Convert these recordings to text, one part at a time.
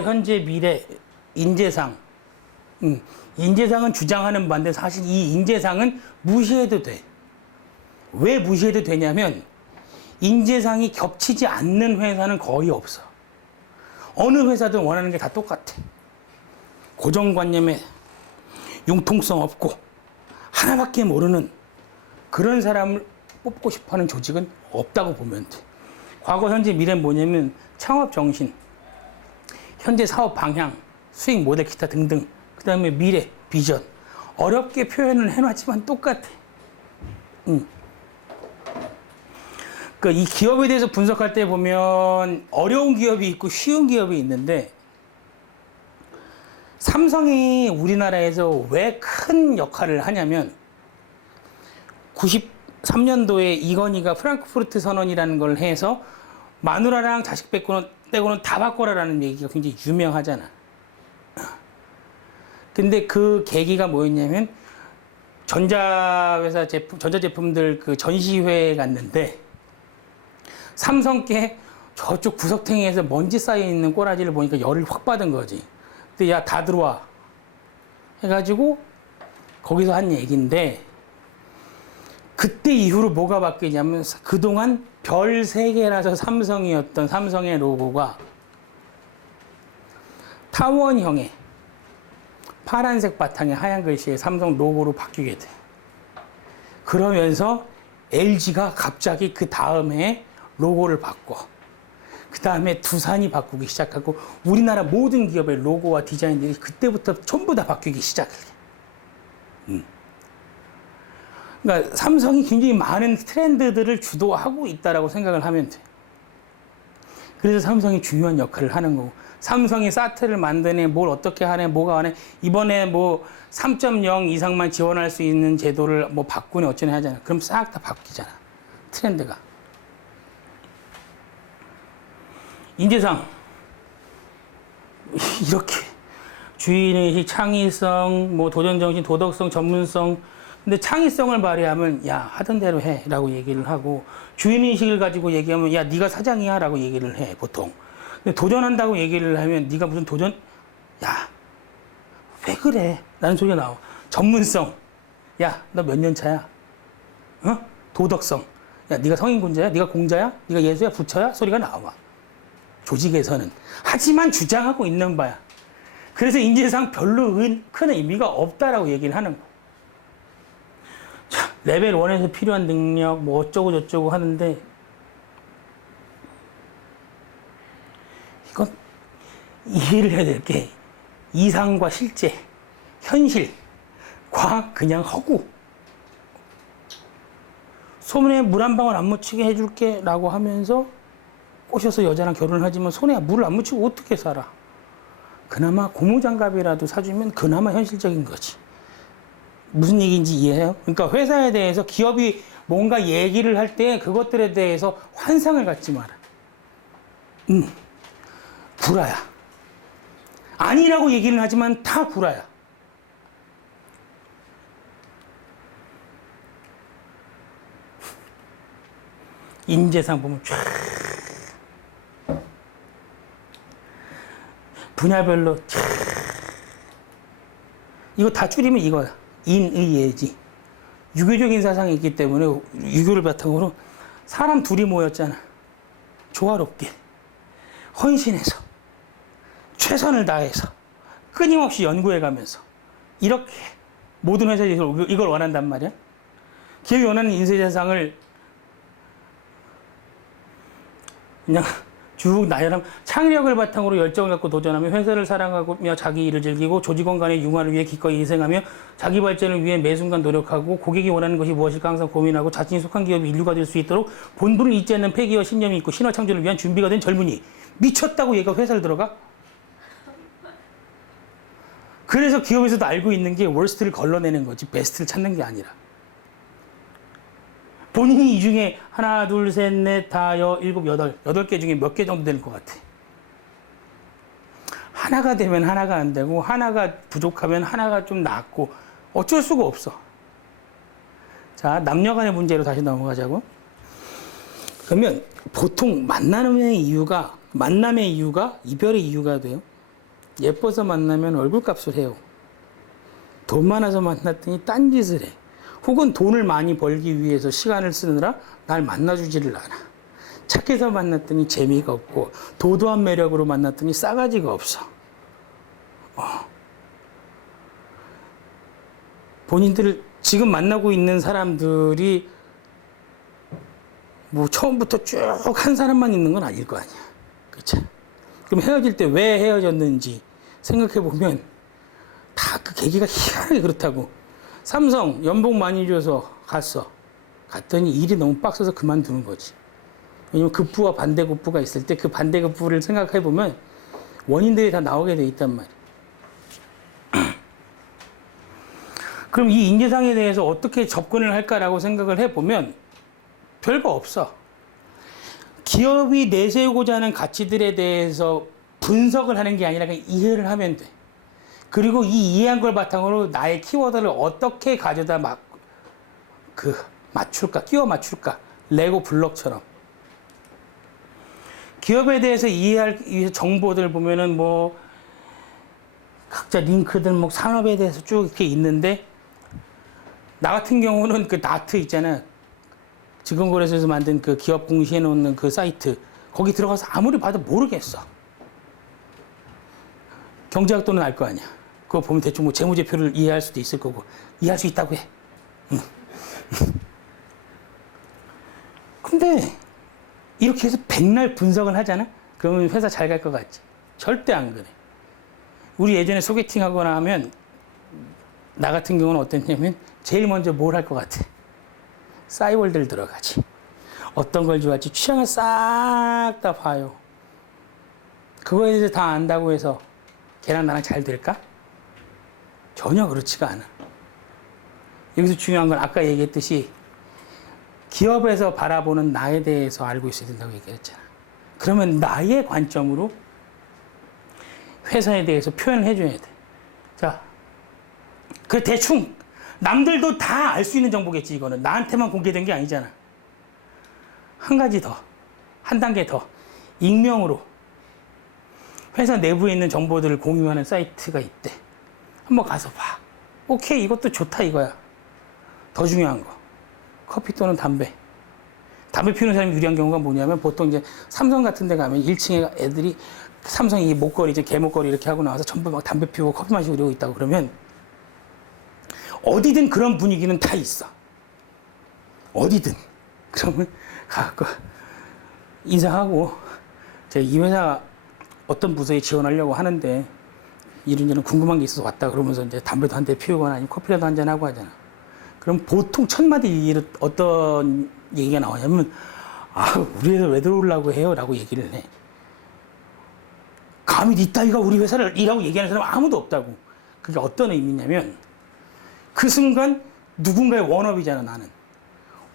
과거, 현재, 미래, 인재상. 인재상은 주장하는 바인데 사실 이 인재상은 무시해도 돼. 왜 무시해도 되냐면 인재상이 겹치지 않는 회사는 거의 없어. 어느 회사든 원하는 게 다 똑같아. 고정관념에 융통성 없고 하나밖에 모르는 그런 사람을 뽑고 싶어하는 조직은 없다고 보면 돼. 과거, 현재, 미래는 뭐냐면 창업 정신, 현재 사업 방향, 수익 모델 기타 등등, 그 다음에 미래, 비전. 어렵게 표현을 해놨지만 똑같아. 이 기업에 대해서 분석할 때 보면 어려운 기업이 있고 쉬운 기업이 있는데 삼성이 우리나라에서 왜 큰 역할을 하냐면 93년도에 이건희가 프랑크푸르트 선언이라는 걸 해서 마누라랑 자식 빼고는 다 바꿔라라는 얘기가 굉장히 유명하잖아. 근데 그 계기가 뭐였냐면 전자제품들 그 전시회에 갔는데 삼성께 저쪽 구석탱이에서 먼지 쌓여 있는 꼬라지를 보니까 열을 확 받은 거지. 근데 야, 다 들어와. 해가지고 거기서 한 얘기인데 그때 이후로 뭐가 바뀌냐면 그동안 별 3개라서 삼성이었던 삼성의 로고가 타원형의 파란색 바탕에 하얀 글씨의 삼성 로고로 바뀌게 돼. 그러면서 LG가 갑자기 그 다음에 로고를 바꿔. 그 다음에 두산이 바꾸기 시작하고 우리나라 모든 기업의 로고와 디자인들이 그때부터 전부 다 바뀌기 시작해. 그러니까 삼성이 굉장히 많은 트렌드들을 주도하고 있다라고 생각을 하면 돼. 그래서 삼성이 중요한 역할을 하는 거고, 삼성이 사트를 만드네, 뭘 어떻게 하네, 뭐가 하네, 이번에 뭐 3.0 이상만 지원할 수 있는 제도를 뭐 바꾸네 어쩌네 하잖아. 그럼 싹 다 바뀌잖아. 트렌드가. 인재상. 이렇게. 주인의식, 창의성, 뭐 도전정신, 도덕성, 전문성. 근데 창의성을 발휘하면 야, 하던 대로 해 라고 얘기를 하고, 주인의식을 가지고 얘기하면 야, 네가 사장이야 라고 얘기를 해, 보통. 근데 도전한다고 얘기를 하면 네가 무슨 도전? 야, 왜 그래? 라는 소리가 나와. 전문성. 야, 너 몇 년 차야? 어? 도덕성. 야, 네가 성인군자야? 네가 공자야? 네가 예수야? 부처야? 소리가 나와. 조직에서는. 하지만 주장하고 있는 바야. 그래서 인재상 별로 큰 의미가 없다라고 얘기를 하는 거. 자, 레벨 1에서 필요한 능력, 뭐 어쩌고 저쩌고 하는데, 이건 이해를 해야 될 게, 이상과 실제, 현실과 그냥 허구. 소문에 물 한 방울 안 묻히게 해줄게 라고 하면서 꼬셔서 여자랑 결혼을 하지만 손에 물을 안 묻히고 어떻게 살아? 그나마 고무장갑이라도 사주면 그나마 현실적인 거지. 무슨 얘기인지 이해해요? 그러니까 회사에 대해서 기업이 뭔가 얘기를 할 때 그것들에 대해서 환상을 갖지 마라. 구라야. 아니라고 얘기를 하지만 다 구라야. 인재상 보면 쫙 분야별로 쫙 이거 다 줄이면 이거야. 인의예지. 유교적인 사상이 있기 때문에 유교를 바탕으로 사람 둘이 모였잖아. 조화롭게 헌신해서 최선을 다해서 끊임없이 연구해가면서 이렇게 모든 회사에서 이걸 원한단 말이야. 기업이 원하는 인쇄자상을 그냥 쭉 나열하면 창의력을 바탕으로 열정을 갖고 도전하며 회사를 사랑하며 자기 일을 즐기고 조직원 간의 융화를 위해 기꺼이 희생하며 자기 발전을 위해 매 순간 노력하고 고객이 원하는 것이 무엇일까 항상 고민하고 자신이 속한 기업이 인류가 될 수 있도록 본분을 잊지 않는 패기와 신념이 있고 신화 창조를 위한 준비가 된 젊은이. 미쳤다고 얘가 회사를 들어가? 그래서 기업에서도 알고 있는 게 월스트를 걸러내는 거지 베스트를 찾는 게 아니라. 본인이 이 중에 하나, 둘, 셋, 넷, 다, 일곱, 여덟 개 중에 몇 개 정도 되는 것 같아. 하나가 되면 하나가 안 되고, 하나가 부족하면 하나가 좀 낫고, 어쩔 수가 없어. 자, 남녀 간의 문제로 다시 넘어가자고. 그러면 보통 만남의 이유가 이별의 이유가 돼요. 예뻐서 만나면 얼굴값을 해요. 돈 많아서 만났더니 딴짓을 해. 혹은 돈을 많이 벌기 위해서 시간을 쓰느라 날 만나주지를 않아. 착해서 만났더니 재미가 없고 도도한 매력으로 만났더니 싸가지가 없어. 본인들 지금 만나고 있는 사람들이 뭐 처음부터 쭉 한 사람만 있는 건 아닐 거 아니야. 그치? 그럼 헤어질 때 왜 헤어졌는지 생각해 보면 다 그 계기가 희한하게 그렇다고. 삼성 연봉 많이 줘서 갔더니 일이 너무 빡세서 그만두는 거지. 왜냐면 급부와 반대급부가 있을 때 그 반대급부를 생각해 보면 원인들이 다 나오게 돼 있단 말이야. 그럼 이 인재상에 대해서 어떻게 접근을 할까라고 생각을 해보면 별거 없어. 기업이 내세우고자 하는 가치들에 대해서 분석을 하는 게 아니라 그냥 이해를 하면 돼. 그리고 이 이해한 걸 바탕으로 나의 키워드를 어떻게 가져다 맞출까, 끼워 맞출까. 레고 블록처럼. 기업에 대해서 이해할 정보들 보면은 뭐 각자 링크들 뭐 산업에 대해서 쭉 이렇게 있는데 나 같은 경우는 그 나트 있잖아. 증권거래소에서 만든 그 기업 공시해 놓는 그 사이트. 거기 들어가서 아무리 봐도 모르겠어. 경제학도는 알 거 아니야. 그거 보면 대충 뭐 재무제표를 이해할 수도 있을 거고. 이해할 수 있다고 해. 근데 이렇게 해서 백날 분석을 하잖아? 그러면 회사 잘 갈 것 같지? 절대 안 그래. 우리 예전에 소개팅 하거나 하면 나 같은 경우는 어땠냐면 제일 먼저 뭘 할 것 같아? 싸이월드를 들어가지. 어떤 걸 좋아할지 취향을 싹 다 봐요. 그거에 대해서 다 안다고 해서 걔랑 나랑 잘 될까? 전혀 그렇지가 않아. 여기서 중요한 건 아까 얘기했듯이 기업에서 바라보는 나에 대해서 알고 있어야 된다고 얘기했잖아. 그러면 나의 관점으로 회사에 대해서 표현을 해줘야 돼. 자, 그 대충 남들도 다 알 수 있는 정보겠지. 이거는 나한테만 공개된 게 아니잖아. 한 가지 더, 한 단계 더, 익명으로 회사 내부에 있는 정보들을 공유하는 사이트가 있대. 한번 가서 봐. 오케이, 이것도 좋다 이거야. 더 중요한 거, 커피 또는 담배. 담배 피우는 사람이 유리한 경우가 뭐냐면 보통 이제 삼성 같은 데 가면 1층에 애들이 삼성이 목걸이, 이제 개목걸이 이렇게 하고 나와서 전부 막 담배 피우고 커피 마시고 이러고 있다고. 그러면 어디든 그런 분위기는 다 있어. 어디든. 그러면 가고 인사하고 제가 이 회사 어떤 부서에 지원하려고 하는데 이런저런 궁금한 게 있어서 왔다 그러면서 이제 담배도 한 대 피우거나 아니면 커피라도 한 잔 하고 하잖아. 그럼 보통 첫 마디 어떤 얘기가 나오냐면 우리 회사 왜 들어오려고 해요? 라고 얘기를 해. 감히 니 따위가 우리 회사를 이라고 얘기하는 사람 아무도 없다고. 그게 어떤 의미냐면 그 순간 누군가의 원업이잖아. 나는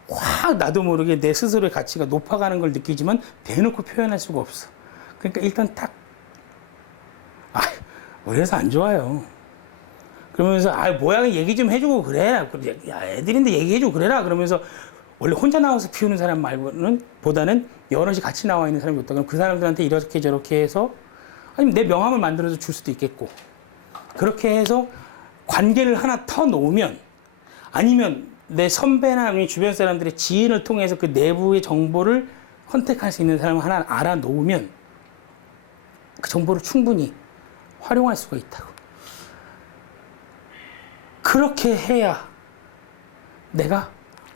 확 나도 모르게 내 스스로의 가치가 높아가는 걸 느끼지만 대놓고 표현할 수가 없어. 그러니까 일단 딱 우리 회사 안 좋아요. 그러면서 뭐야 얘기 좀 해주고 그래. 야, 애들인데 얘기해주고 그래라. 그러면서 원래 혼자 나와서 피우는 사람 말고는 보다는 여럿이 같이 나와 있는 사람이 있다. 그럼 그 사람들한테 이렇게 저렇게 해서 아니면 내 명함을 만들어서 줄 수도 있겠고 그렇게 해서 관계를 하나 터 놓으면 아니면 내 선배나 주변 사람들의 지인을 통해서 그 내부의 정보를 컨택할 수 있는 사람을 하나 알아 놓으면 그 정보를 충분히 활용할 수가 있다고. 그렇게 해야 내가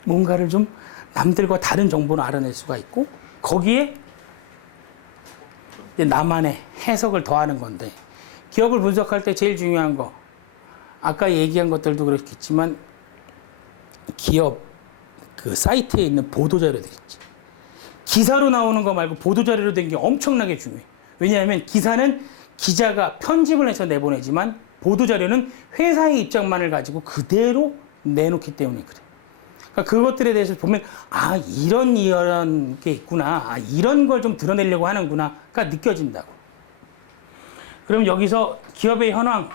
뭔가를 좀 남들과 다른 정보를 알아낼 수가 있고 거기에 나만의 해석을 더하는 건데 기업을 분석할 때 제일 중요한 거 아까 얘기한 것들도 그렇겠지만 기업 그 사이트에 있는 보도자료들 있지. 기사로 나오는 거 말고 보도자료로 된 게 엄청나게 중요해. 왜냐하면 기사는 기자가 편집을 해서 내보내지만 보도자료는 회사의 입장만을 가지고 그대로 내놓기 때문에 그래. 그러니까 그것들에 대해서 보면 이런 게 있구나. 이런 걸 좀 드러내려고 하는구나가 느껴진다고. 그럼 여기서 기업의 현황,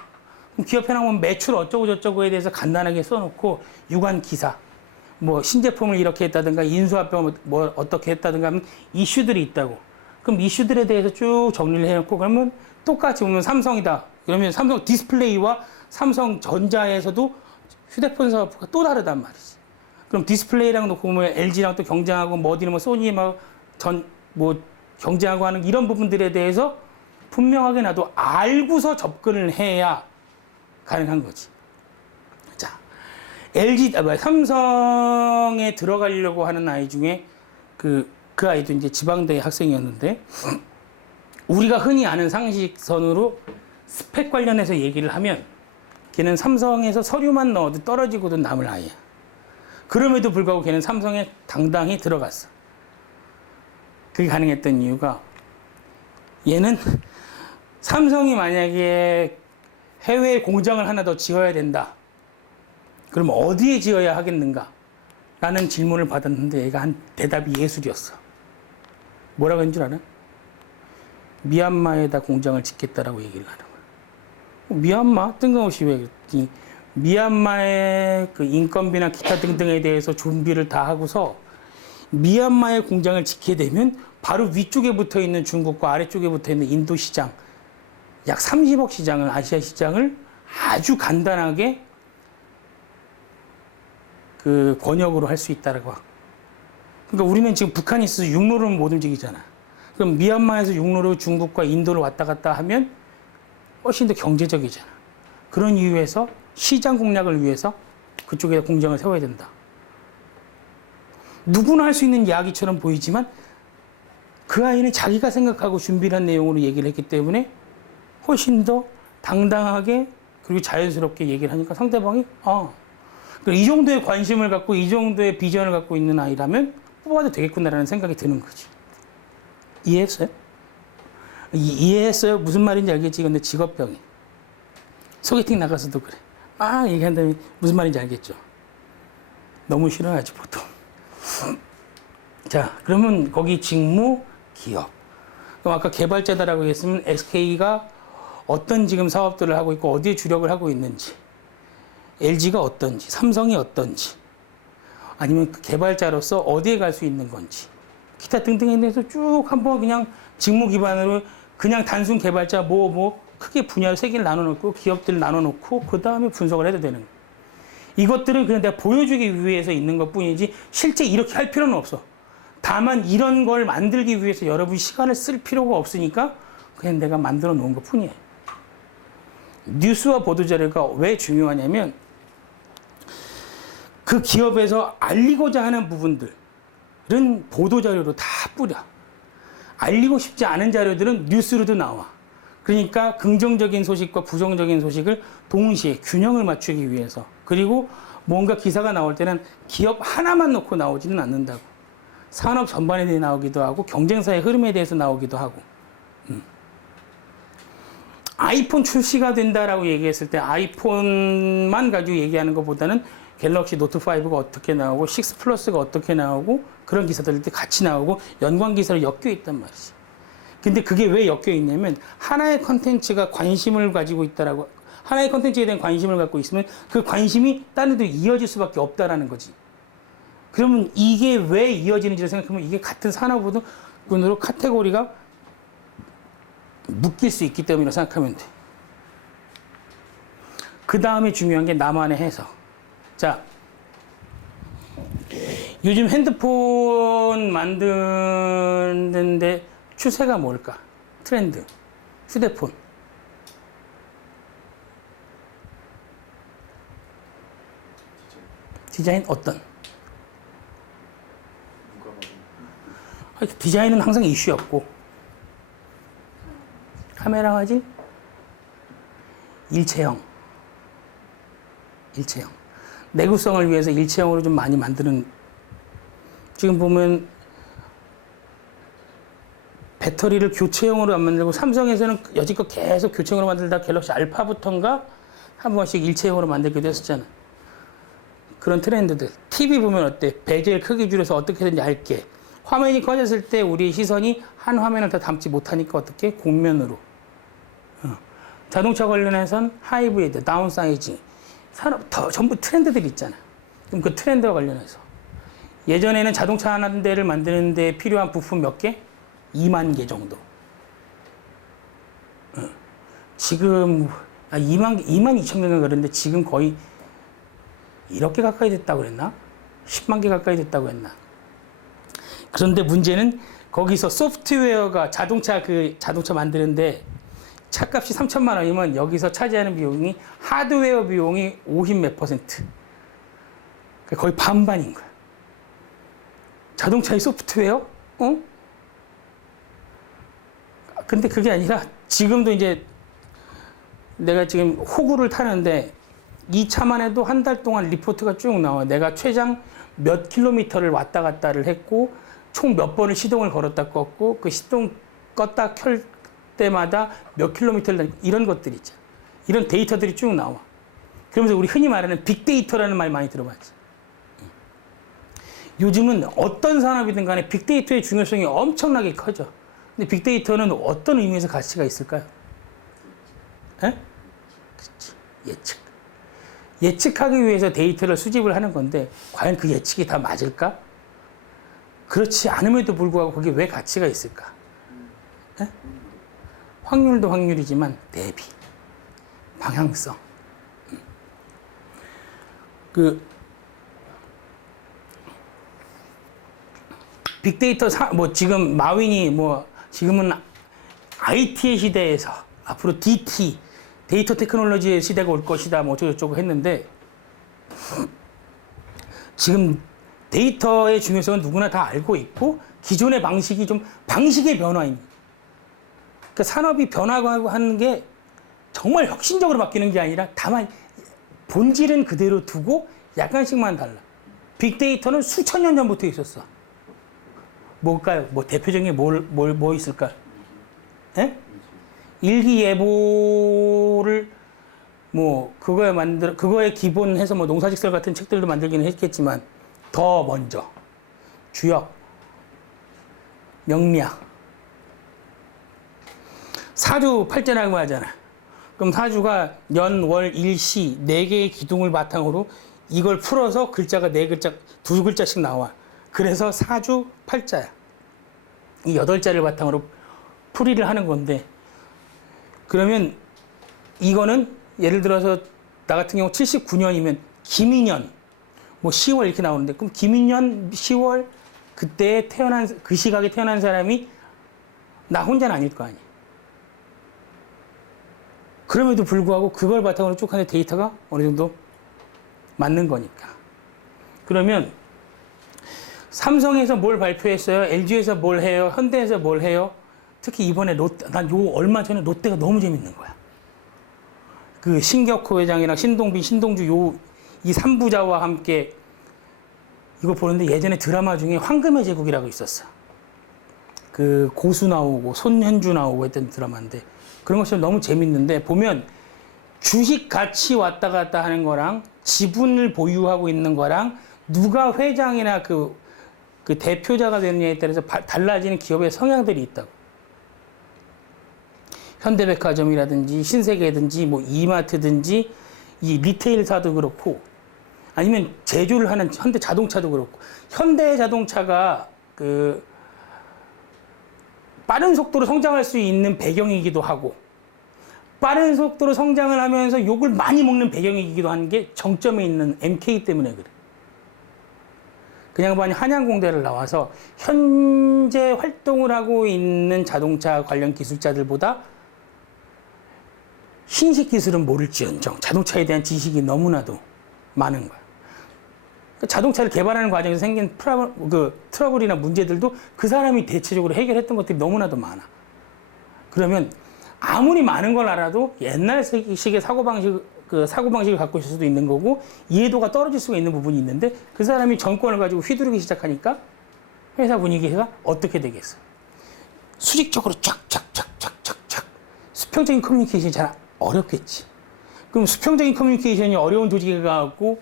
기업 현황 보면 매출 어쩌고 저쩌고에 대해서 간단하게 써놓고 유관 기사, 뭐 신제품을 이렇게 했다든가 인수합병을 뭐 어떻게 했다든가 하면 이슈들이 있다고. 그럼 이슈들에 대해서 쭉 정리를 해놓고 그러면 똑같이 보면 삼성이다. 그러면 삼성 디스플레이와 삼성전자에서도 휴대폰 사업부가 또 다르단 말이지. 그럼 디스플레이랑 놓고 보면 LG랑 또 경쟁하고 뭐 어디는 뭐 소니 뭐 경쟁하고 하는 이런 부분들에 대해서 분명하게 나도 알고서 접근을 해야 가능한 거지. 자, 삼성에 들어가려고 하는 아이 중에 그 아이도 이제 지방대 학생이었는데 우리가 흔히 아는 상식선으로 스펙 관련해서 얘기를 하면 걔는 삼성에서 서류만 넣어도 떨어지고도 남을 아이야. 그럼에도 불구하고 걔는 삼성에 당당히 들어갔어. 그게 가능했던 이유가 얘는 삼성이 만약에 해외에 공장을 하나 더 지어야 된다. 그럼 어디에 지어야 하겠는가? 라는 질문을 받았는데 얘가 한 대답이 예술이었어. 뭐라고 했는 줄 알아? 미얀마에다 공장을 짓겠다라고 얘기를 하는 거야. 미얀마? 뜬금없이 왜 그랬더니 미얀마의 그 인건비나 기타 등등에 대해서 준비를 다 하고서 미얀마의 공장을 짓게 되면 바로 위쪽에 붙어 있는 중국과 아래쪽에 붙어 있는 인도 시장, 약 30억 시장을, 아시아 시장을 아주 간단하게 그 권역으로 할 수 있다라고 하고. 그러니까 우리는 지금 북한이 있어서 육로로는 못 움직이잖아. 그럼 미얀마에서 육로로 중국과 인도를 왔다 갔다 하면 훨씬 더 경제적이잖아. 그런 이유에서 시장 공략을 위해서 그쪽에 공장을 세워야 된다. 누구나 할 수 있는 이야기처럼 보이지만 그 아이는 자기가 생각하고 준비를 한 내용으로 얘기를 했기 때문에 훨씬 더 당당하게 그리고 자연스럽게 얘기를 하니까 상대방이 이 정도의 관심을 갖고 이 정도의 비전을 갖고 있는 아이라면 뽑아도 되겠구나라는 생각이 드는 거지. 이해했어요? 이해했어요? 무슨 말인지 알겠지? 근데 직업병이. 소개팅 나가서도 그래. 얘기한 다음에 무슨 말인지 알겠죠? 너무 싫어하지, 보통. 자, 그러면 거기 직무, 기업. 그럼 아까 개발자다라고 했으면 SK가 어떤 지금 사업들을 하고 있고 어디에 주력을 하고 있는지, LG가 어떤지, 삼성이 어떤지, 아니면 그 개발자로서 어디에 갈 수 있는 건지, 기타 등등에 대해서 쭉 한번 그냥 직무 기반으로 그냥 단순 개발자 크게 분야를 세 개를 나눠놓고 기업들을 나눠놓고 그 다음에 분석을 해도 되는 거예요. 이것들은 그냥 내가 보여주기 위해서 있는 것 뿐이지 실제 이렇게 할 필요는 없어. 다만 이런 걸 만들기 위해서 여러분 시간을 쓸 필요가 없으니까 그냥 내가 만들어 놓은 것 뿐이에요. 뉴스와 보도자료가 왜 중요하냐면 그 기업에서 알리고자 하는 부분들은 보도자료로 다 뿌려. 알리고 싶지 않은 자료들은 뉴스로도 나와. 그러니까 긍정적인 소식과 부정적인 소식을 동시에 균형을 맞추기 위해서, 그리고 뭔가 기사가 나올 때는 기업 하나만 놓고 나오지는 않는다고. 산업 전반에 대해 나오기도 하고 경쟁사의 흐름에 대해서 나오기도 하고. 아이폰 출시가 된다라고 얘기했을 때 아이폰만 가지고 얘기하는 것보다는 갤럭시 노트 5가 어떻게 나오고 6 플러스가 어떻게 나오고 그런 기사들이 같이 나오고 연관 기사로 엮여 있단 말이지. 근데 그게 왜 엮여 있냐면 하나의 컨텐츠가 관심을 가지고 있다라고, 하나의 컨텐츠에 대한 관심을 갖고 있으면 그 관심이 다른 데로 이어질 수밖에 없다라는 거지. 그러면 이게 왜 이어지는지를 생각하면 이게 같은 산업군으로 카테고리가 묶일 수 있기 때문이라고 생각하면 돼. 그 다음에 중요한 게 나만의 해석. 자, 요즘 핸드폰 만드는데 추세가 뭘까? 트렌드. 휴대폰. 디자인 어떤? 디자인은 항상 이슈였고 카메라 화질 일체형. 내구성을 위해서 일체형으로 좀 많이 만드는, 지금 보면 배터리를 교체형으로 안 만들고 삼성에서는 여지껏 계속 교체형으로 만들다 갤럭시 알파부터인가 한 번씩 일체형으로 만들기도 했었잖아. 그런 트렌드들. TV 보면 어때? 베젤 크기 줄여서 어떻게든지 얇게. 화면이 커졌을 때 우리 시선이 한 화면을 다 담지 못하니까 어떻게? 곡면으로. 자동차 관련해서는 하이브리드, 다운사이징. 전부 트렌드들이 있잖아. 그럼 그 트렌드와 관련해서. 예전에는 자동차 한 대를 만드는 데 필요한 부품 몇 개? 2만 개 정도. 지금 2만 2천 개가 그런데 지금 거의 1억 개 가까이 됐다고 그랬나? 10만 개 가까이 됐다고 했나? 그런데 문제는 거기서 소프트웨어가 자동차 만드는데 차값이 3천만 원이면 여기서 차지하는 비용이 하드웨어 비용이 50 몇 %. 거의 반반인 거야. 자동차의 소프트웨어? 어? 근데 그게 아니라 지금도 이제 내가 지금 호구를 타는데 이 차만 해도 한 달 동안 리포트가 쭉 나와. 내가 최장 몇 킬로미터를 왔다 갔다를 했고 총 몇 번을 시동을 걸었다 껐고 그 시동 껐다 켤 때마다 몇 킬로미터를 이런 것들이 있잖아. 이런 데이터들이 쭉 나와. 그러면서 우리 흔히 말하는 빅데이터라는 말 많이 들어봤지. 요즘은 어떤 산업이든 간에 빅데이터의 중요성이 엄청나게 커져. 근데 빅데이터는 어떤 의미에서 가치가 있을까요? 에? 그치. 예측. 예측하기 위해서 데이터를 수집을 하는 건데 과연 그 예측이 다 맞을까? 그렇지 않음에도 불구하고 그게 왜 가치가 있을까? 에? 확률도 확률이지만 대비, 방향성. 빅데이터 지금 마윈이 지금은 IT의 시대에서 앞으로 DT, 데이터 테크놀로지의 시대가 올 것이다 어쩌고저쩌고 했는데 지금 데이터의 중요성은 누구나 다 알고 있고 기존의 방식이 좀 방식의 변화입니다. 그러니까 산업이 변화하고 하는 게 정말 혁신적으로 바뀌는 게 아니라 다만 본질은 그대로 두고 약간씩만 달라. 빅데이터는 수천 년 전부터 있었어. 뭘까요? 대표적인 게 뭐 있을까? 예? 일기예보를 그거에 기본해서 농사직설 같은 책들도 만들기는 했겠지만 더 먼저 주역, 명리학, 사주 팔자라고 하잖아. 그럼 사주가 연, 월, 일, 시 4개의 기둥을 바탕으로 이걸 풀어서 글자가 4글자, 2글자씩 나와. 그래서 사주 팔자야. 이 8자를 바탕으로 풀이를 하는 건데 그러면 이거는 예를 들어서 나 같은 경우 79년이면 김인년 10월 이렇게 나오는데 그럼 김인년 10월 그때 그 시각에 태어난 사람이 나 혼자는 아닐 거 아니야. 그럼에도 불구하고 그걸 바탕으로 쭉 하는 데이터가 어느 정도 맞는 거니까. 그러면 삼성에서 뭘 발표했어요? LG에서 뭘 해요? 현대에서 뭘 해요? 특히 이번에 롯데, 난 얼마 전에 롯데가 너무 재밌는 거야. 그 신격호 회장이랑 신동빈, 신동주 이 3부자와 함께 이거 보는데 예전에 드라마 중에 황금의 제국이라고 있었어. 그 고수 나오고 손현주 나오고 했던 드라마인데 그런 것처럼 너무 재밌는데 보면 주식 가치 왔다 갔다 하는 거랑 지분을 보유하고 있는 거랑 누가 회장이나 그 대표자가 되느냐에 따라서 달라지는 기업의 성향들이 있다고. 현대백화점이라든지 신세계든지 이마트든지 이 리테일사도 그렇고 아니면 제조를 하는 현대자동차도 그렇고 현대자동차가 빠른 속도로 성장할 수 있는 배경이기도 하고 빠른 속도로 성장을 하면서 욕을 많이 먹는 배경이기도 하는 게 정점에 있는 MK 때문에 그래. 그 양반이 한양공대를 나와서 현재 활동을 하고 있는 자동차 관련 기술자들보다 신식 기술은 모를지언정 자동차에 대한 지식이 너무나도 많은 거야. 자동차를 개발하는 과정에서 생긴 트러블이나 문제들도 그 사람이 대체적으로 해결했던 것들이 너무나도 많아. 그러면 아무리 많은 걸 알아도 옛날식의 사고방식을 갖고 있을 수도 있는 거고 이해도가 떨어질 수가 있는 부분이 있는데 그 사람이 정권을 가지고 휘두르기 시작하니까 회사 분위기가 어떻게 되겠어? 수직적으로 쫙쫙쫙쫙쫙 수평적인 커뮤니케이션이 잘 어렵겠지. 그럼 수평적인 커뮤니케이션이 어려운 조직에 가고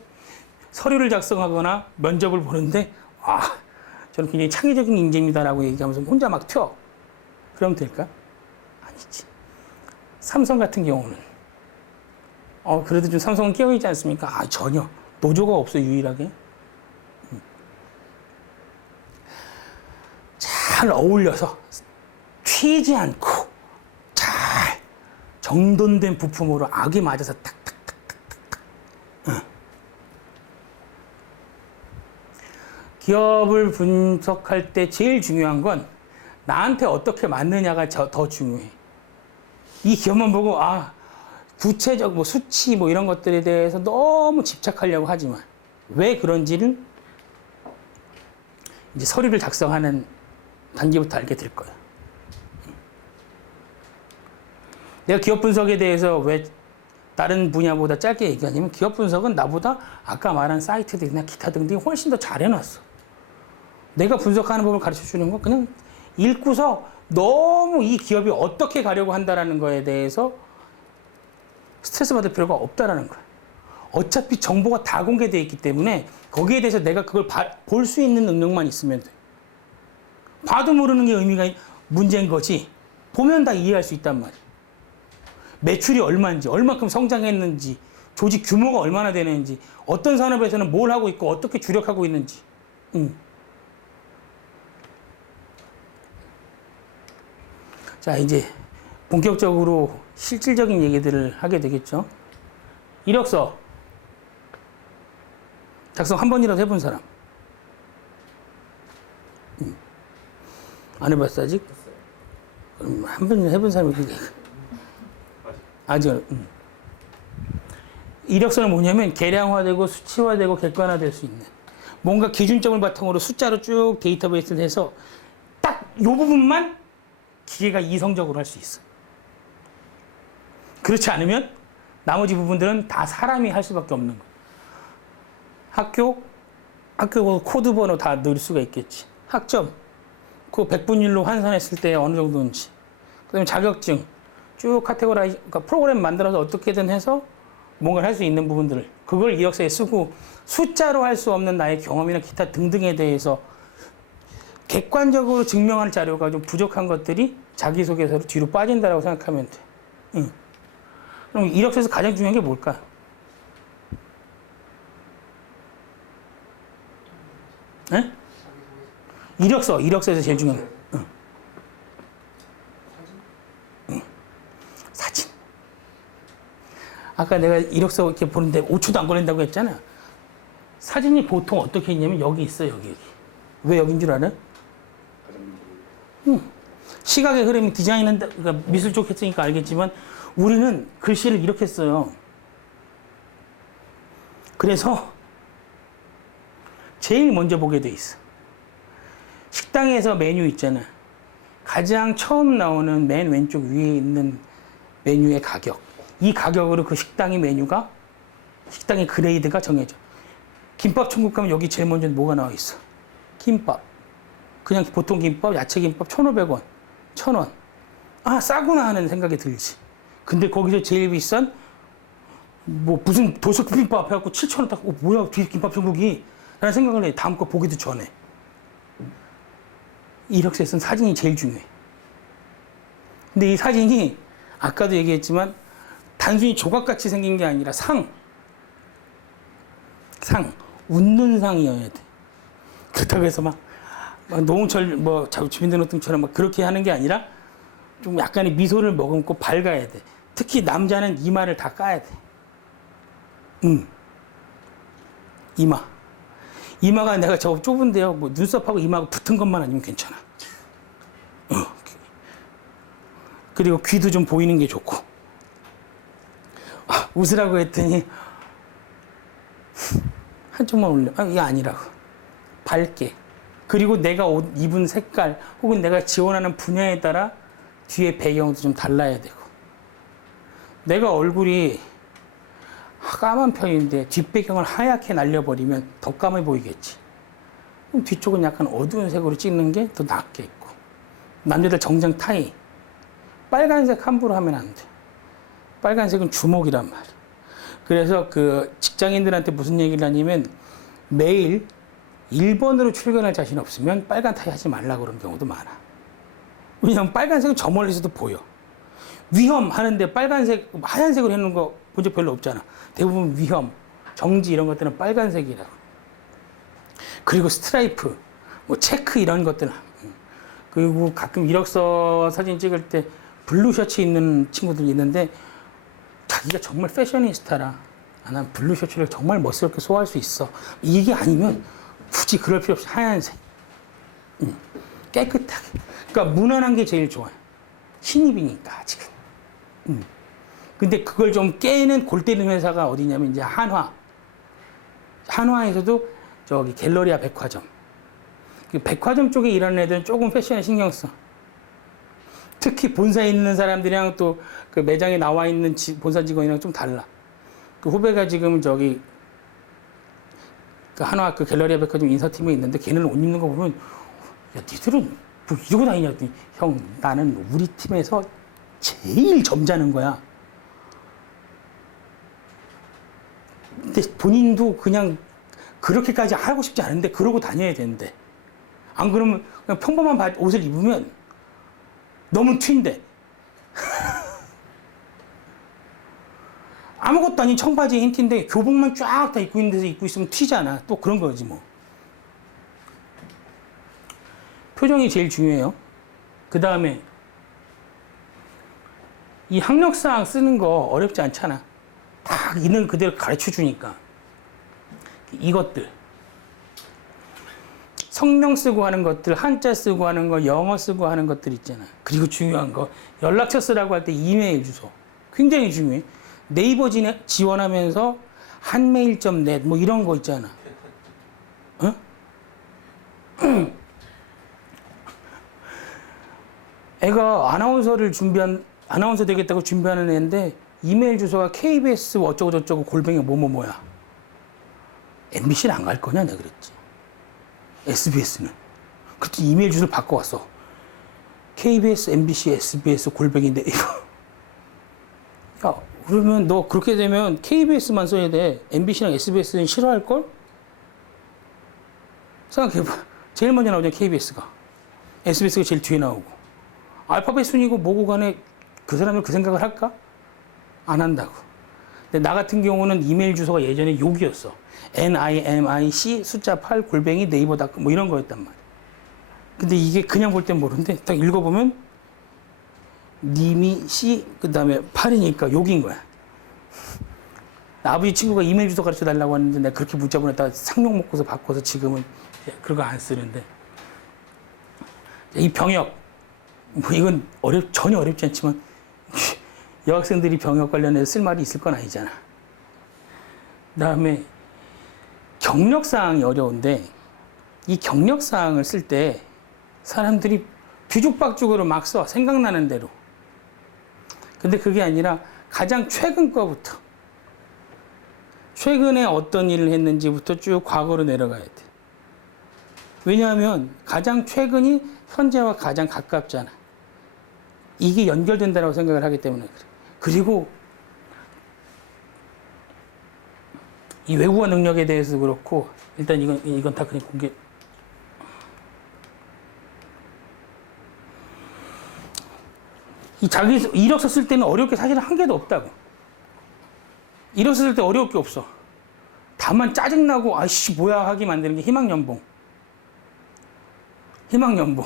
서류를 작성하거나 면접을 보는데 저는 굉장히 창의적인 인재입니다라고 얘기하면서 혼자 막 튀어. 그러면 될까? 아니지. 삼성 같은 경우는 그래도 좀 삼성은 끼어있지 않습니까? 전혀. 노조가 없어 유일하게. 잘 어울려서 튀지 않고 잘 정돈된 부품으로 악이 맞아서 탁탁탁탁탁. 기업을 분석할 때 제일 중요한 건 나한테 어떻게 맞느냐가 더 중요해. 이 기업만 보고 구체적 뭐 수치 뭐 이런 것들에 대해서 너무 집착하려고 하지만 왜 그런지는 이제 서류를 작성하는 단계부터 알게 될 거야. 내가 기업 분석에 대해서 왜 다른 분야보다 짧게 얘기하냐면 기업 분석은 나보다 아까 말한 사이트들이나 기타 등등이 훨씬 더 잘 해놨어. 내가 분석하는 법을 가르쳐 주는 건 그냥 읽고서 너무 이 기업이 어떻게 가려고 한다라는 거에 대해서 스트레스 받을 필요가 없다라는 거야. 어차피 정보가 다 공개되어 있기 때문에 거기에 대해서 내가 그걸 볼 수 있는 능력만 있으면 돼. 봐도 모르는 게 의미가 문제인 거지. 보면 다 이해할 수 있단 말이야. 매출이 얼마인지, 얼마큼 성장했는지, 조직 규모가 얼마나 되는지, 어떤 산업에서는 뭘 하고 있고 어떻게 주력하고 있는지. 자, 이제 본격적으로 실질적인 얘기들을 하게 되겠죠. 이력서 작성 한 번이라도 해본 사람? 안 해봤어 아직? 그럼 한 번이라도 해본 사람이 아직. 이력서는 뭐냐면 계량화되고 수치화되고 객관화될 수 있는 뭔가 기준점을 바탕으로 숫자로 쭉 데이터베이스를 해서 딱 이 부분만 기계가 이성적으로 할 수 있어. 그렇지 않으면 나머지 부분들은 다 사람이 할 수밖에 없는 거야. 학교 코드 번호 다 넣을 수가 있겠지. 학점, 그 백분율로 환산했을 때 어느 정도인지. 그다음에 자격증, 쭉 카테고라이즈, 그러니까 프로그램 만들어서 어떻게든 해서 뭔가를 할 수 있는 부분들을 그걸 이력서에 쓰고 숫자로 할 수 없는 나의 경험이나 기타 등등에 대해서 객관적으로 증명할 자료가 좀 부족한 것들이 자기소개서로 뒤로 빠진다라고 생각하면 돼. 그럼 이력서에서 가장 중요한 게 뭘까? 네? 이력서에서 제일 중요한 게 사진. 아까 내가 이력서 이렇게 보는데 5초도 안 걸린다고 했잖아. 사진이 보통 어떻게 있냐면 여기 있어, 여기. 왜 여긴 줄 알아? 시각의 흐름이 디자인은 그러니까 미술 쪽 했으니까 알겠지만 우리는 글씨를 이렇게 써요. 그래서 제일 먼저 보게 돼 있어. 식당에서 메뉴 있잖아. 가장 처음 나오는 맨 왼쪽 위에 있는 메뉴의 가격. 이 가격으로 그 식당의 그레이드가 정해져. 김밥 천국 가면 여기 제일 먼저 뭐가 나와 있어? 김밥. 그냥 보통 김밥, 야채 김밥 1,500원, 1,000원. 싸구나 하는 생각이 들지. 근데 거기서 제일 비싼 뭐 무슨 도시락 비빔밥 해갖고 7,000원 딱, 뭐야, 뒤에 김밥 천국이? 라는 생각을 해. 다음 거 보기도 전에. 이력서에서는 사진이 제일 중요해. 근데 이 사진이 아까도 얘기했지만 단순히 조각같이 생긴 게 아니라 웃는 상이어야 돼. 그렇다고 해서 막 노홍철 주민등록증처럼 막 그렇게 하는 게 아니라 좀 약간의 미소를 머금고 밝아야 돼. 특히 남자는 이마를 다 까야 돼. 이마가 내가 저 좁은데요. 뭐 눈썹하고 이마가 붙은 것만 아니면 괜찮아. 그리고 귀도 좀 보이는 게 좋고. 웃으라고 했더니 한쪽만 올려. 이게 아니라고. 밝게. 그리고 내가 옷 입은 색깔 혹은 내가 지원하는 분야에 따라 뒤에 배경도 좀 달라야 되고. 내가 얼굴이 까만 편인데 뒷배경을 하얗게 날려버리면 더 까매 보이겠지. 그럼 뒤쪽은 약간 어두운 색으로 찍는 게 더 낫겠고. 남자들 정장 타이. 빨간색 함부로 하면 안 돼. 빨간색은 주목이란 말이야. 그래서 그 직장인들한테 무슨 얘기를 하냐면 매일 1번으로 출근할 자신 없으면 빨간 타이 하지 말라고 그런 경우도 많아. 왜냐면 빨간색은 저 멀리서도 보여. 위험하는데 빨간색, 하얀색으로 해놓은 거 본 적 별로 없잖아. 대부분 위험, 정지 이런 것들은 빨간색이라고. 그리고 스트라이프, 뭐 체크 이런 것들. 그리고 가끔 이력서 사진 찍을 때 블루 셔츠 입는 친구들이 있는데 자기가 정말 패셔니스타라 난 블루 셔츠를 정말 멋스럽게 소화할 수 있어. 이게 아니면 굳이 그럴 필요 없이 하얀색. 깨끗하게. 그러니까 무난한 게 제일 좋아요. 신입이니까 아직은. 근데 그걸 좀 깨는 골 때리는 회사가 어디냐면 이제 한화. 한화에서도 저기 갤러리아 백화점. 그 백화점 쪽에 일하는 애들은 조금 패션에 신경 써. 특히 본사에 있는 사람들이랑 또 그 매장에 나와 있는 본사 직원이랑 좀 달라. 그 후배가 지금 저기 그 한화 그 갤러리아 백화점 인사팀에 있는데 걔는 옷 입는 거 보면 야 니들은 뭐 이러고 다니냐 했더니 형 나는 우리 팀에서 제일 점잖은 거야. 근데 본인도 그냥 그렇게까지 하고 싶지 않은데 그러고 다녀야 되는데 안 그러면 그냥 평범한 옷을 입으면 너무 튄데 아무것도 아닌 청바지에 흰 티인데 교복만 쫙 다 입고 있는 데서 입고 있으면 튀잖아. 또 그런 거지 뭐. 표정이 제일 중요해요. 그 다음에 이 학력사항 쓰는 거 어렵지 않잖아. 딱 있는 그대로 가르쳐 주니까. 이것들. 성명 쓰고 하는 것들, 한자 쓰고 하는 거, 영어 쓰고 하는 것들 있잖아. 그리고 중요한 거, 연락처 쓰라고 할 때 이메일 주소. 굉장히 중요해. 네이버 지원하면서 한메일.net 뭐 이런 거 있잖아. 어? 애가 아나운서 되겠다고 준비하는 애인데 이메일 주소가 KBS 어쩌고 저쩌고 골뱅이 뭐뭐뭐야. MBC는 안 갈 거냐 내가 그랬지. SBS는. 그때 이메일 주소를 바꿔왔어. KBS, MBC, SBS 골뱅인데 이거. 야 그러면 너 그렇게 되면 KBS만 써야 돼. MBC랑 SBS는 싫어할걸? 생각해봐. 제일 먼저 나오잖아 KBS가. SBS가 제일 뒤에 나오고. 알파벳 순이고 뭐고 간에 그 사람은 그 생각을 할까? 안 한다고. 근데 나 같은 경우는 이메일 주소가 예전에 욕이었어. NIMIC 숫자 8 골뱅이 네이버닷컴 뭐 이런 거였단 말이야. 근데 이게 그냥 볼 땐 모르는데 딱 읽어보면 님이 C 그 다음에 8이니까 욕인 거야. 아버지 친구가 이메일 주소 가르쳐 달라고 하는데 내가 그렇게 문자 보냈다가 상욕 먹고서 바꿔서 지금은 그런 거 안 쓰는데 이 병역 뭐 이건 전혀 어렵지 않지만 여학생들이 병역 관련해서 쓸 말이 있을 건 아니잖아. 그다음에 경력사항이 어려운데 이 경력사항을 쓸 때 사람들이 뒤죽박죽으로 막 써. 생각나는 대로. 근데 그게 아니라 가장 최근 거부터 최근에 어떤 일을 했는지부터 쭉 과거로 내려가야 돼. 왜냐하면 가장 최근이 현재와 가장 가깝잖아. 이게 연결된다고 생각을 하기 때문에 그래. 그리고 이 외국어 능력에 대해서 그렇고 일단 이건 다 그냥 공개. 이 자기 이력서 쓸 때는 어려울 게 사실은 한 개도 없다고. 이력서 쓸 때 어려울 게 없어. 다만 짜증나고 아이씨 뭐야 하게 만드는 게 희망연봉. 희망연봉.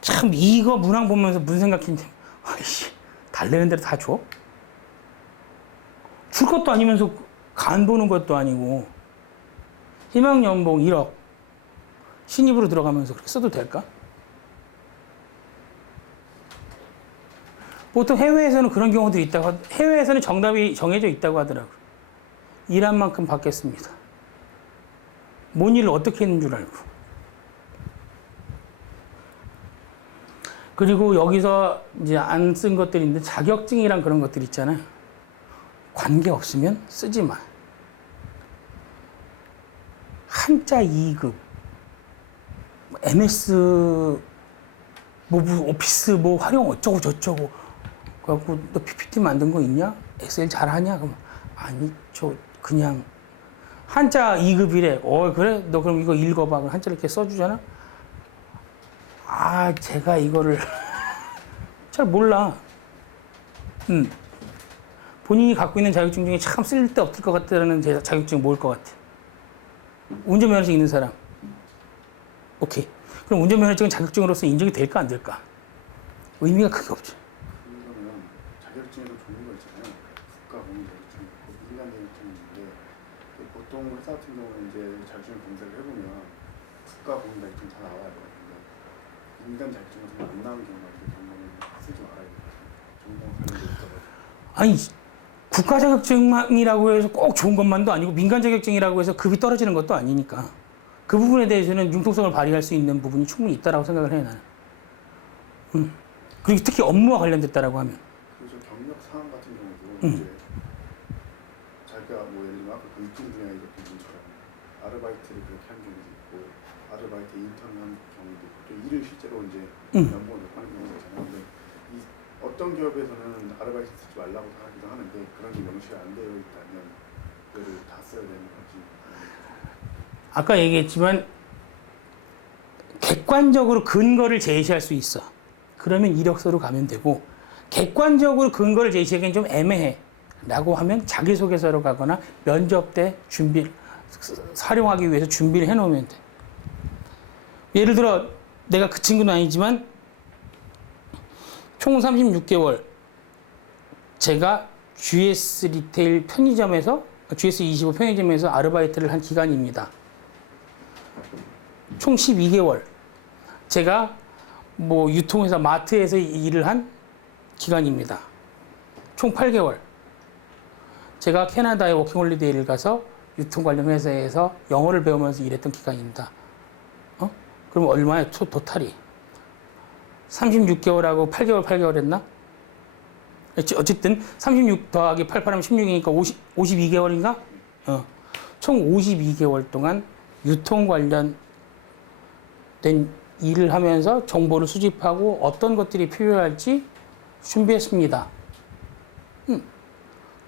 참 이거 문항 보면서 무슨 생각했는지 아이씨 달래는 대로 다 줘? 줄 것도 아니면서 간 보는 것도 아니고 희망연봉 1억 신입으로 들어가면서 그렇게 써도 될까? 보통 해외에서는 그런 경우들이 있다고 해외에서는 정답이 정해져 있다고 하더라고요. 일한 만큼 받겠습니다. 뭔 일을 어떻게 했는 줄 알고. 그리고 여기서 이제 안 쓴 것들인데 자격증이랑 그런 것들 있잖아요. 관계 없으면 쓰지 마. 한자 2급, MS, 뭐 오피스 뭐 활용 어쩌고 저쩌고. 그래갖고 너 PPT 만든 거 있냐? 엑셀 잘하냐? 그럼 아니 저 그냥 한자 2급이래. 그래? 너 그럼 이거 읽어봐. 그럼 한자를 이렇게 써주잖아? 제가 이거를 잘 몰라. 본인이 갖고 있는 자격증 중에 참 쓸데없을 것 같다는 자격증이 뭘 것 같아? 운전면허증 있는 사람. 오케이. 그럼 운전면허증은 자격증으로서 인정이 될까 안 될까? 의미가 크게 없죠. 그러면 자격증에도 종류가 있잖아요. 국가 공인 자격증 있고 민간 자격증이 있는데 보통 회사 같은 경우는 이제 자격증 검사를 해보면 국가 공인 자격증 다 나와요. 근데 민간 자격증은 잘 안 나오는 경우가 있는데 경우는 쓰지 말아야 돼요. 전공 관련돼 있어가지고. 아니 국가 자격증이라고 해서 꼭 좋은 것만도 아니고 민간 자격증이라고 해서 급이 떨어지는 것도 아니니까 그 부분에 대해서는 융통성을 발휘할 수 있는 부분이 충분히 있다라고 생각을 해요 나는. 그리고 특히 업무와 관련됐다라고 하면. 그래서 경력 사항 같은 경우도 이제 자기가 뭐 예를 들면 아까 그 유튜브 분야에 이렇게 분처럼 아르바이트를 그렇게 한 경우도 있고 아르바이트 인턴을 한 경우도 있고 또 일을 실제로 이제 연봉을 못 받는 경우가 있잖아요. 근데 이 어떤 기업에서는 아르바이트 쓰지 말라고 하기도 하는데 그런 게 명시가 안 되어 있다면 그거를 다 써야 되는 건지. 아까 얘기했지만 객관적으로 근거를 제시할 수 있어. 그러면 이력서로 가면 되고 객관적으로 근거를 제시하기엔 좀 애매해 라고 하면 자기소개서로 가거나 면접 때 활용하기 위해서 준비를 해놓으면 돼. 예를 들어 내가 그 친구는 아니지만 총 36개월 제가 GS 리테일 편의점에서 GS25 편의점에서 아르바이트를 한 기간입니다. 총 12개월 제가 뭐 유통회사 마트에서 일을 한 기간입니다. 총 8개월 제가 캐나다에 워킹홀리데이를 가서 유통 관련 회사에서 영어를 배우면서 일했던 기간입니다. 그럼 얼마야? 토탈이 36개월하고 8개월 했나? 어쨌든 36 더하기 88하면 16이니까 52개월인가? 총 52개월 동안 유통 관련된 일을 하면서 정보를 수집하고 어떤 것들이 필요할지 준비했습니다.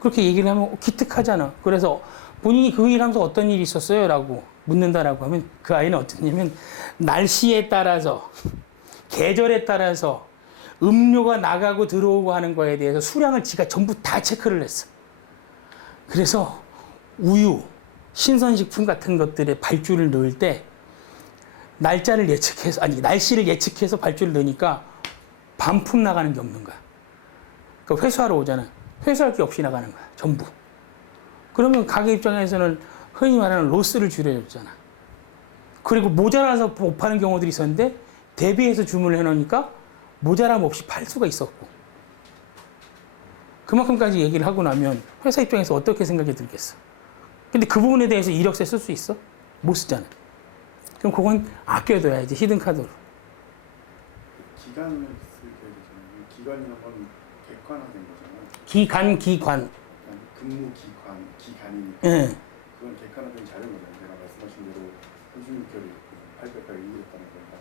그렇게 얘기를 하면 기특하잖아. 그래서 본인이 그 일 하면서 어떤 일이 있었어요? 라고 묻는다라고 하면 그 아이는 어떠냐면 날씨에 따라서 계절에 따라서 음료가 나가고 들어오고 하는 거에 대해서 수량을 지가 전부 다 체크를 했어. 그래서 우유, 신선식품 같은 것들에 발주를 넣을 때 날짜를 예측해서, 아니, 날씨를 예측해서 발주를 넣으니까 반품 나가는 게 없는 거야. 그러니까 회수하러 오잖아. 회수할 게 없이 나가는 거야. 전부. 그러면 가게 입장에서는 흔히 말하는 로스를 줄여줬잖아. 그리고 모자라서 못 파는 경우들이 있었는데 대비해서 주문을 해놓으니까 모자람 없이 팔 수가 있었고. 그만큼까지 얘기를 하고 나면 회사 입장에서 어떻게 생각이 들겠어. 근데 그 부분에 대해서 이력서에 쓸 수 있어? 못 쓰잖아. 그럼 그건 아껴둬야지, 히든카드로. 기간을 쓸 때 되잖아요. 기간이란 건 객관화된 거잖아요. 기관. 그러니까 근무 기간이니까 예. 그건 객관화된 자료인 거잖아요. 제가 말씀하신 대로 36개월이 있고 800까지 일했다는 거니까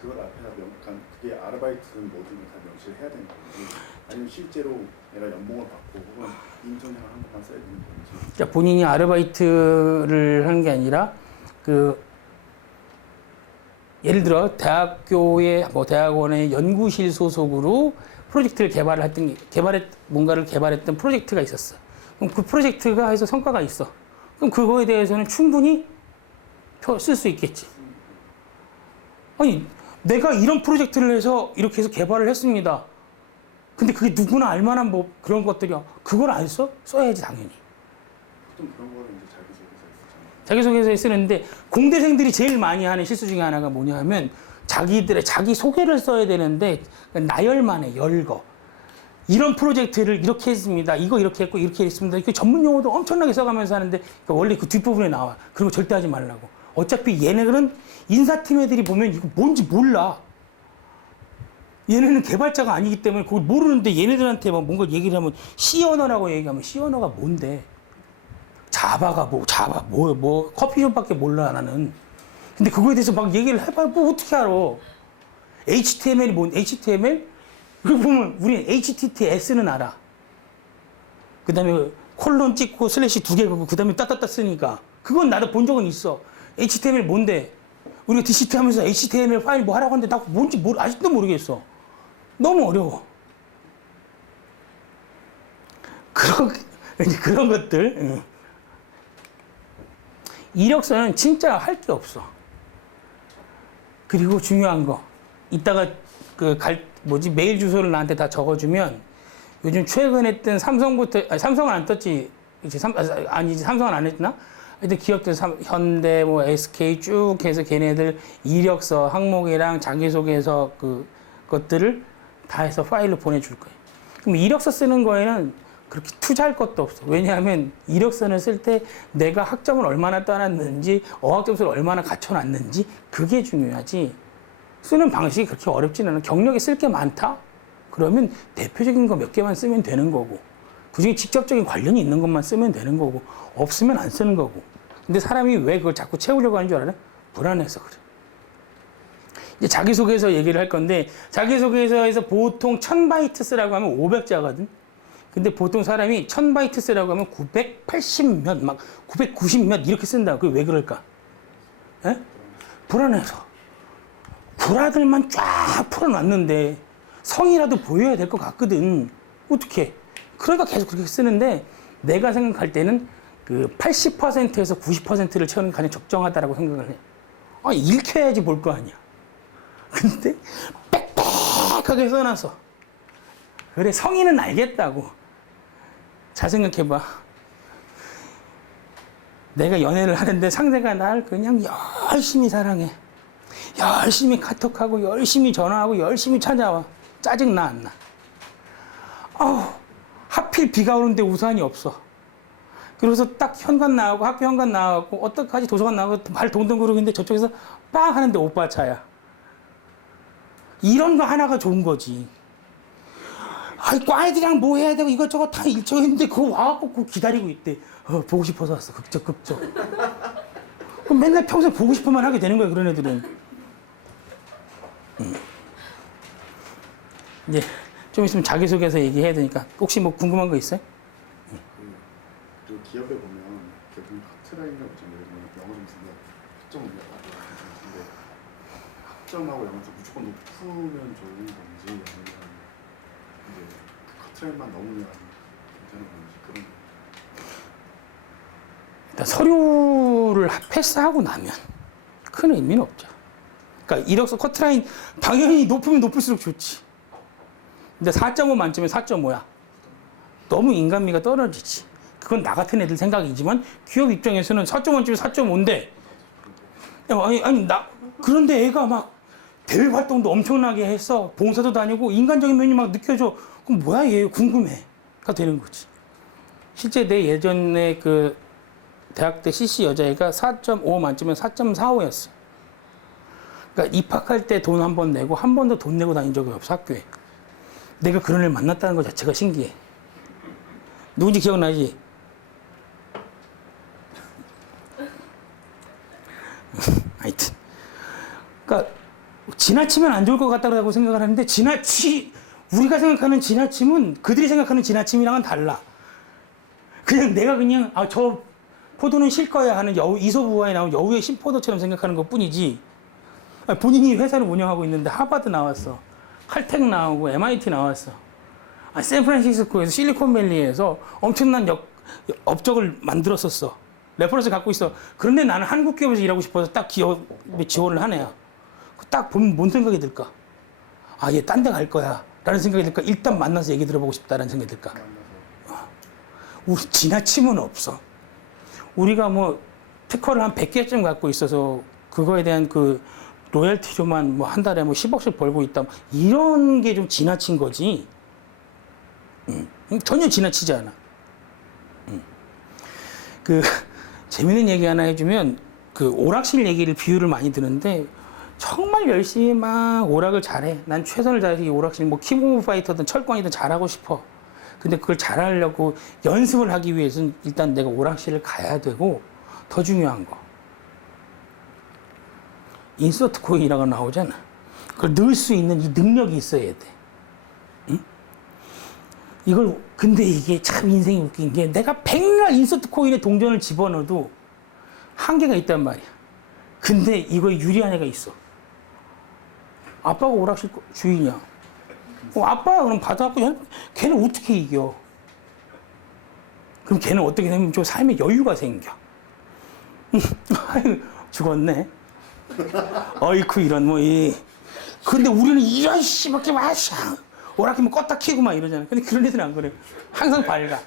그걸 앞에다 그게 아르바이트든 뭐든 다 명시를 해야 되는 건지 아니면 실제로 내가 연봉을 받고 혹은 인턴생활 한 것만 써야 되는 건지. 자, 본인이 아르바이트를 하는 게 아니라 예를 들어 대학원의 연구실 소속으로 프로젝트를 뭔가를 개발했던 프로젝트가 있었어. 그럼 그 프로젝트가 해서 성과가 있어. 그럼 그거에 대해서는 충분히 쓸 수 있겠지. 아니, 내가 이런 프로젝트를 해서 이렇게 해서 개발을 했습니다. 근데 그게 누구나 알만한 뭐 그런 것들이야. 그걸 안 써? 써야지, 당연히. 보통 그런 거를 이제 자기소개서에 쓰잖아요. 자기소개서에 쓰는데 공대생들이 제일 많이 하는 실수 중에 하나가 뭐냐 하면 자기 소개를 써야 되는데 나열만 해, 열거. 이런 프로젝트를 이렇게 했습니다. 이거 이렇게 했고 이렇게 했습니다. 그 전문 용어도 엄청나게 써가면서 하는데 원래 그 뒷부분에 나와. 그런 거 절대 하지 말라고. 어차피 얘네들은 인사팀 애들이 보면 이거 뭔지 몰라. 얘네는 개발자가 아니기 때문에 그걸 모르는데 얘네들한테 막 뭔가 얘기를 하면 C 언어라고 얘기하면 C 언어가 뭔데? 자바 커피숍밖에 몰라 나는. 근데 그거에 대해서 막 얘기를 해봐 뭐 어떻게 알아? HTML이 뭔 HTML? 그거 보면 우리는 HTTPS는 알아. 그 다음에 콜론 찍고 슬래시 2개 걷고 그 다음에 따따따 쓰니까 그건 나도 본 적은 있어. HTML 뭔데? 우리가 DCT 하면서 HTML 파일 뭐 하라고 하는데 나 뭔지 아직도 모르겠어. 너무 어려워. 그런 것들. 이력서는 진짜 할 게 없어. 그리고 중요한 거, 이따가 메일 주소를 나한테 다 적어주면 요즘 최근에 했던 삼성부터, 아니, 삼성은 안 떴지. 이제 아니지, 삼성은 안 했나? 하여튼 기업들, 현대, 뭐, SK 쭉 해서 걔네들 이력서, 항목이랑 자기소개서 것들을 다 해서 파일로 보내줄 거예요. 그럼 이력서 쓰는 거에는 그렇게 투자할 것도 없어. 왜냐하면 이력서는 쓸 때 내가 학점을 얼마나 따놨는지, 어학점수를 얼마나 갖춰놨는지, 그게 중요하지. 쓰는 방식이 그렇게 어렵지는 않아. 경력에 쓸 게 많다? 그러면 대표적인 거 몇 개만 쓰면 되는 거고, 그중에 직접적인 관련이 있는 것만 쓰면 되는 거고, 없으면 안 쓰는 거고. 근데 사람이 왜 그걸 자꾸 채우려고 하는 줄 알아? 불안해서 그래. 이제 자기소개서 얘기를 할 건데, 자기소개서에서 보통 1000바이트 쓰라고 하면 500자거든? 근데 보통 사람이 1000바이트 쓰라고 하면 980몇, 막 990몇 이렇게 쓴다고. 그게 왜 그럴까? 에? 불안해서. 구라들만 쫙 풀어놨는데 성이라도 보여야 될 것 같거든. 어떻게? 그러니까 계속 그렇게 쓰는데 내가 생각할 때는 그 80%에서 90%를 채우는 게 가장 적정하다라고 생각을 해. 아, 읽혀야지 볼 거 아니야. 근데 빽빽하게 써놨어. 그래, 성의는 알겠다고. 잘 생각해봐. 내가 연애를 하는데 상대가 날 그냥 열심히 사랑해. 열심히 카톡하고 열심히 전화하고 열심히 찾아와. 짜증나 안 나? 아우, 하필 비가 오는데 우산이 없어. 그래서 딱 현관 나가고 학교 현관 나가고 어떡하지 도서관 나가고 발 동동 구르는데 저쪽에서 빵 하는데 오빠 차야. 이런 거 하나가 좋은 거지. 아이, 과애들이랑 뭐 해야 되고 이것저것 다 일정했는데 그거 와갖고 그거 기다리고 있대. 보고 싶어서 왔어. 극적. 그럼 맨날 평생 보고 싶어만 하게 되는 거야, 그런 애들은. 이제 좀 있으면 자기소개서 얘기해야 되니까 혹시 뭐 궁금한 거 있어요? 그 기업에 보면 대부분 카트라인이라고 있잖아요. 영어 점수가 학점 올려가지고 근데 학점하고 영어 점 무조건 높으면 좋은 건지 아니면 이제 그 카트라인만 넘으면 괜찮은 건지 그런. 일단 서류를 패스하고 나면 큰 의미는 없죠. 그러니까 이력서 커트라인 당연히 높으면 높을수록 좋지. 근데 4.5 만점에 4.5야. 너무 인간미가 떨어지지. 그건 나 같은 애들 생각이지만 기업 입장에서는 4.5 만점에 4.5인데 그런데 애가 막 대외 활동도 엄청나게 했어. 봉사도 다니고 인간적인 면이 막 느껴져. 그럼 뭐야 얘 궁금해가 되는 거지. 실제 내 예전에 그 대학 때 CC 여자애가 4.5 만점에 4.45였어. 그러니까 입학할 때 돈 한 번 내고 한 번도 돈 내고 다닌 적이 없어, 학교에. 내가 그런 애를 만났다는 것 자체가 신기해. 누군지 기억나지? 하여튼. 그러니까 지나치면 안 좋을 것 같다고 생각을 하는데 우리가 생각하는 지나침은 그들이 생각하는 지나침이랑은 달라. 그냥 내가 그냥 저 포도는 실 거야 하는 이솝우화에 나온 여우의 신포도처럼 생각하는 것 뿐이지. 본인이 회사를 운영하고 있는데 하버드 나왔어. 칼텍 나오고 MIT 나왔어. 샌프란시스코에서 실리콘밸리에서 엄청난 업적을 만들었었어. 레퍼런스 갖고 있어. 그런데 나는 한국 기업에서 일하고 싶어서 딱 기업에 지원을 한 애야. 딱 보면 뭔 생각이 들까? 얘 딴 데 갈 거야. 라는 생각이 들까? 일단 만나서 얘기 들어보고 싶다라는 생각이 들까? 우리 지나침은 없어. 우리가 뭐 특허를 한 100개쯤 갖고 있어서 그거에 대한 그 로열티로만 뭐 한 달에 뭐 10억씩 벌고 있다. 이런 게 좀 지나친 거지. 전혀 지나치지 않아. 재밌는 얘기 하나 해주면 그 오락실 얘기를 비유를 많이 드는데 정말 열심히 막 오락을 잘해. 난 최선을 다해서 이 오락실 뭐 킹오브 파이터든 철권이든 잘하고 싶어. 근데 그걸 잘하려고 연습을 하기 위해서는 일단 내가 오락실을 가야 되고 더 중요한 거. 인서트 코인이라고 나오잖아. 그걸 넣을 수 있는 이 능력이 있어야 돼. 응? 근데 이게 참 인생이 웃긴 게 내가 백날 인서트 코인에 동전을 집어넣어도 한계가 있단 말이야. 근데 이거에 유리한 애가 있어. 아빠가 오락실 주인이야. 아빠가 그럼 받아갖고 걔는 어떻게 이겨? 그럼 걔는 어떻게 되면 좀 삶에 여유가 생겨. 아유, 죽었네. 어이쿠 이런 뭐 이. 근데 우리는 이런 씨밖에 마셔. 오락기면 껐다 키고 막 이러잖아. 근데 그런 애들은 안 그래. 항상 밝아.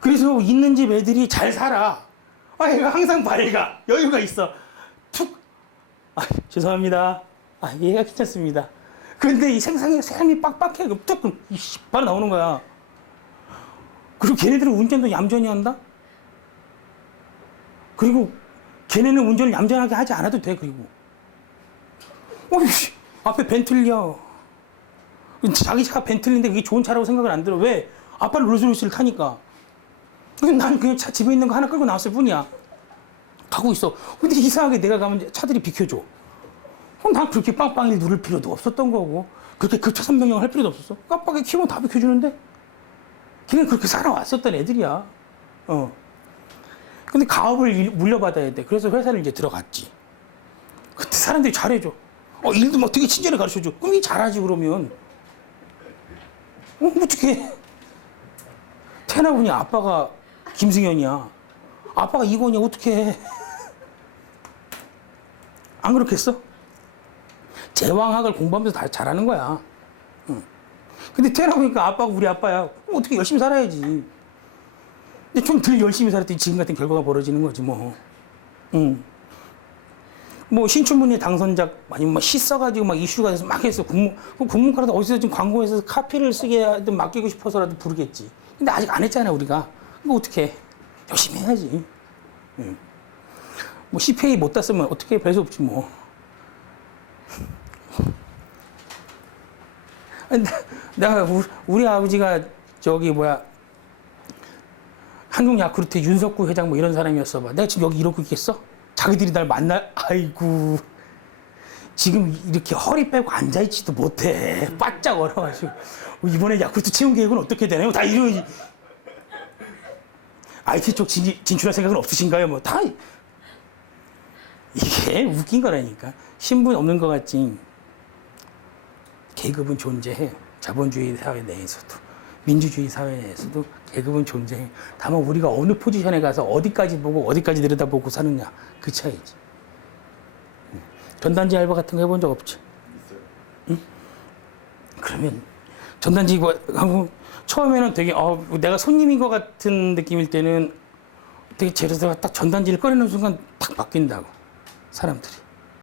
그래서 있는 집 애들이 잘 살아. 아, 얘가 항상 밝아. 여유가 있어. 툭. 아, 죄송합니다. 아, 얘가 괜찮습니다. 근데 이 세상에 사람이 빡빡해. 그럼 툭. 그럼 이씨, 바로 나오는 거야. 그리고 걔네들은 운전도 얌전히 한다? 그리고 걔네는 운전을 얌전하게 하지 않아도 돼, 그리고. 어이씨, 앞에 벤틀리야. 자기 차가 벤틀리인데 그게 좋은 차라고 생각을 안 들어. 왜? 아빠는 롤스로이스를 타니까. 난 그냥 차 집에 있는 거 하나 끌고 나왔을 뿐이야. 타고 있어. 근데 이상하게 내가 가면 차들이 비켜줘. 난 그렇게 빵빵히 누를 필요도 없었던 거고, 그렇게 급차선 변경을 할 필요도 없었어. 깜빡이 키우면 다 비켜주는데? 걔는 그렇게 살아왔었던 애들이야. 근데 가업을 물려받아야 돼. 그래서 회사를 이제 들어갔지. 그때 사람들이 잘해줘. 일도 막 되게 친절히 가르쳐줘. 그럼 이 잘하지, 그러면. 어떡해. 태어나보니 아빠가 김승현이야. 아빠가 이건이야, 어떡해. 안 그렇겠어? 제왕학을 공부하면서 다 잘하는 거야. 근데 태어나보니까 아빠가 우리 아빠야. 그럼 어떻게 열심히 살아야지. 근데 좀 덜 열심히 살았더니 지금 같은 결과가 벌어지는 거지, 뭐. 뭐, 신춘문예 당선자, 아니면 막 시 써가지고 막 이슈가 돼서 막 했어. 국문과라도 어디서 좀 광고해서 카피를 쓰게 하든 맡기고 싶어서라도 부르겠지. 근데 아직 안 했잖아, 우리가. 이거 어떻게 열심히 해야지. 뭐, CPA 못 땄으면 어떻게 별 수 없지, 뭐. 내가 우리 아버지가 한국 야쿠르트 윤석구 회장 뭐 이런 사람이었어 봐. 내가 지금 여기 이러고 있겠어? 자기들이 날 아이고. 지금 이렇게 허리 빼고 앉아있지도 못해. 바짝 얼어가지고. 이번에 야쿠르트 채용 계획은 어떻게 되나요? 다 이러지. IT 쪽 진출할 생각은 없으신가요? 뭐 다. 이게 웃긴 거라니까. 신분 없는 것 같지. 계급은 존재해. 자본주의 사회 내에서도. 민주주의 사회 내에서도 계급은 존재해. 다만 우리가 어느 포지션에 가서 어디까지 보고 어디까지 들여다보고 사느냐. 그 차이지. 전단지 알바 같은 거 해본 적 없지? 있어요. 응? 그러면 전단지 하고 처음에는 되게 내가 손님인 것 같은 느낌일 때는 되게 재료다가 딱 전단지를 꺼내는 순간 탁 바뀐다고. 사람들이.